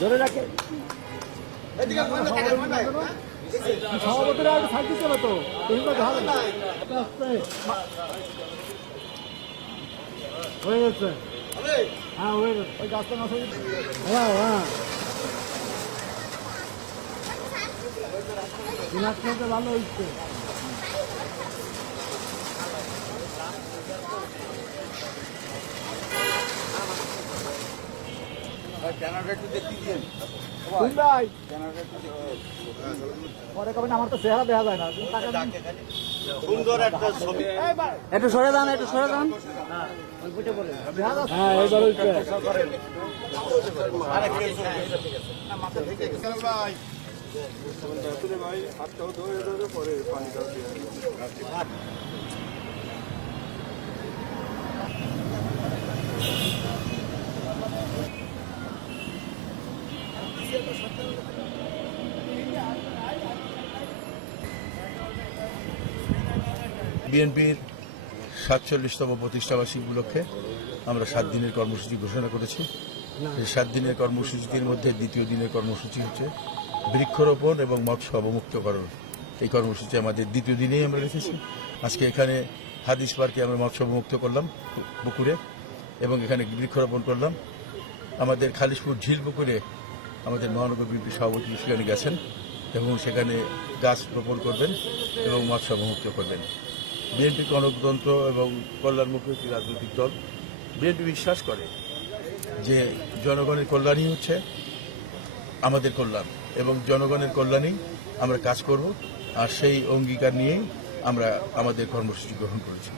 ধরে রাখে মনে থাকে মনে থাকে সভাপতিরা দিতে হবে তো তুমি তো আস্তে হয়ে গেছে হ্যাঁ হয়ে ওই গাছটা না হ্যাঁ। হ্যাঁ। হ্যাঁ দিনাজপুরতে ভালো হচ্ছে। ক্যানাডা একটু দেখতে দিন তুই ভাই। পরে কবেন আমার তো চেহারা দেখা যায় না। সুন্দর একটা ছবি। ভাই, একটু সরে দান একটু সরে দান দেখা যাচ্ছে। হ্যাঁ এইবার হচ্ছে ভাই বিএনপির সাতচল্লিশতম প্রতিষ্ঠাবার্ষিকী উপলক্ষে আমরা সাত দিনের কর্মসূচি ঘোষণা করেছি। সাত দিনের কর্মসূচির মধ্যে দ্বিতীয় দিনের কর্মসূচি হচ্ছে বৃক্ষরোপণ এবং মৎস্য অবমুক্তকরণ। এই কর্মসূচি আমাদের দ্বিতীয় দিনেই আমরা রেখেছি। আজকে এখানে হাদিস পার্কে আমরা মৎস্য অবমুক্ত করলাম পুকুরে এবং এখানে বৃক্ষরোপণ করলাম। আমাদের খালিশপুর ঝিল পুকুরে আমাদের মহানগর বিএনপি সভাপতি সেখানে গেছেন এবং সেখানে গাছ রোপণ করবেন এবং মৎস্য অবমুক্ত করবেন। বিএনপি গণতন্ত্র এবং কল্যাণমুখী একটি রাজনৈতিক দল, বিএনপি বিশ্বাস করে যে জনগণের কল্যাণই হচ্ছে আমাদের কল্যাণ এবং জনগণের কল্যাণেই আমরা কাজ করব আর সেই অঙ্গীকার নিয়েই আমরা আমাদের কর্মসূচি গ্রহণ করেছি।